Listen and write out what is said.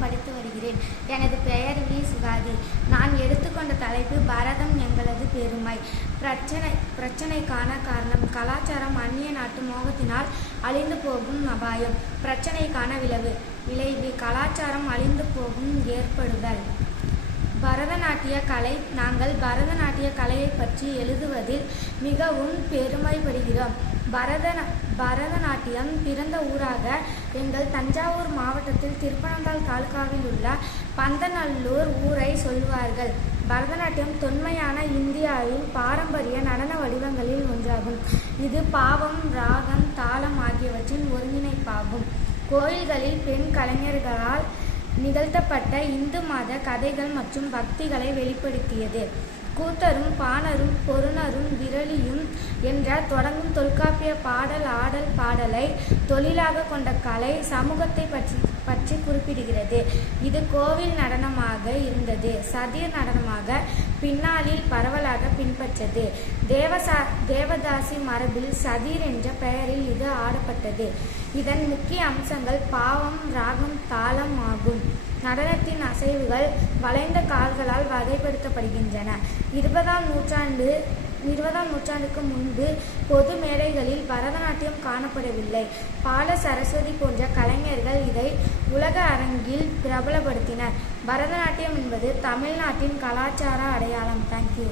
படித்து வருகிறேன். எனது பெயர் வி. சுகாதி. நான் எடுத்துக்கொண்ட தலைப்பு பரதம் எங்களது பெருமை. பிரச்சனை பிரச்சனைக்கான காரணம். கலாச்சாரம் அந்நிய நாட்டு மோகத்தினால் அழிந்து போகும் அபாயம். பிரச்சனைக்கான விளைவு விளைவு. கலாச்சாரம் அழிந்து போகும் ஏற்படுதல். பரதநாட்டிய கலை நாங்கள் பரதநாட்டிய கலையை பற்றி எழுதுவதில் மிகவும் பெருமைப்படுகிறோம். பரதநா பரதநாட்டியம் பிறந்த ஊராக எங்கள் தஞ்சாவூர் மாவட்டத்தில் திருப்பனந்தாள் தாலுகாவில் உள்ள பந்தநல்லூர் ஊரை சொல்வார்கள். பரதநாட்டியம் தொன்மையான இந்தியாவின் பாரம்பரிய நடன வடிவங்களில் ஒன்றாகும். இது பாவம் ராகம் தாளம் ஆகியவற்றின் ஒருங்கிணைப்பாகும். கோயில்களில் பெண் கலைஞர்களால் நிகழ்த்தப்பட்ட இந்து மத கதைகள் மற்றும் பக்திகளை வெளிப்படுத்தியது. கூத்தரும் பாணரும் பொருணரும் விரலியும் என்ற தொடங்கும் தொல்காப்பிய பாடல் ஆடல் பாடலை தொழிலாக கொண்ட கலை சமூகத்தை பற்றி பற்றி குறிப்பிடுகிறது. இது கோவில் நடனமாக இருந்தது. சதிர் நடனமாக பின்னாளில் பரவலாக பின்பற்றது. தேவசா தேவதாசி மரபில் சதிர் என்ற பெயரில் இது ஆடப்பட்டது. இதன் முக்கிய அம்சங்கள் பாவம் ராகம் தாளம் ஆகும். நடனத்தின் அசைவுகள் வளைந்த கால்களால் வகைப்படுத்தப்படுகின்றன. இருபதாம் நூற்றாண்டு இருபதாம் நூற்றாண்டுக்கு முன்பு பொது மேடைகளில் பரதநாட்டியம் காணப்படவில்லை. பால சரஸ்வதி போன்ற கலைஞர்கள் இதை உலக அரங்கில் பிரபலப்படுத்தினர். பரதநாட்டியம் என்பது தமிழ்நாட்டின் கலாச்சார அடையாளம். தேங்க்யூ